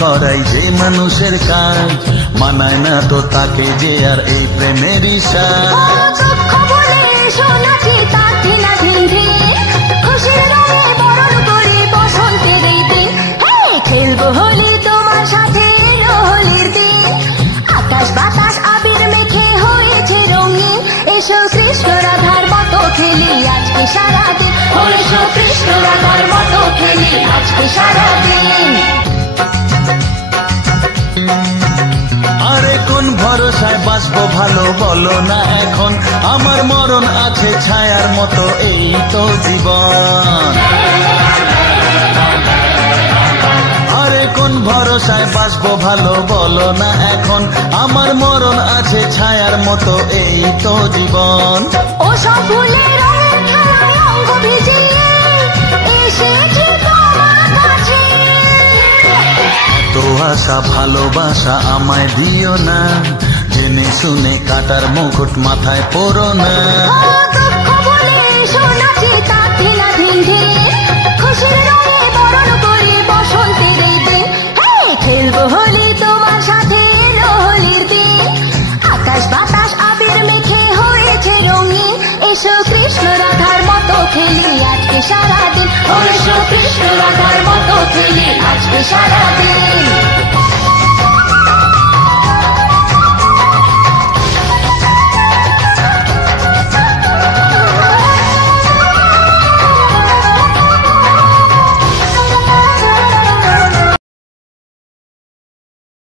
করাই যে মানুষের কাজ, মানায় না তো তাকে যে আর এই প্রেমেরই সাজ। খেলবো হোলি তোমার সাথে, এলো হোলির দিন। আকাশ বাতাস আবির মেখে হয়েছে রঙিন। এসো কৃষ্ণ রাধার মতো খেলি আজকে সারাদিন। এসো কৃষ্ণ রাধার মতো খেলি আজকে সারাদিন। আরে কোন ভরসায় বাঁচবো ভালো বলো না এখন, আমার মরণ আছে ছায়ার মতো এই তো জীবন। আরে কোন ভরসায় বাঁচবো ভালো বলো না এখন, আমার মরণ আছে ছায়ার মতো এই তো জীবন। ও সব ভুলে রঙের খেলায় অঙ্গ ভিজিয়ে এসেছি তোমার কাছে। তো আশা ভালোবাসা আমায় দিও না, জেনে শুনে কাটার মুকুট মাথায় পরো না। দুঃখ বলে এসো নাচি তার ঢিলা ধিন ধিন। খুশির রঙে বরণ করি বসন্তের এই দিন। খেলবো হোলি তোমার সাথে, এলো হোলির দিন। আকাশ বাতাস আবির মেখে হয়েছে রঙিন। এসো কৃষ্ণ রাধার মতো খেলি আজকে সারাদিন। এসো কৃষ্ণ রাধার মতো খেলি আজকে সারাদিন।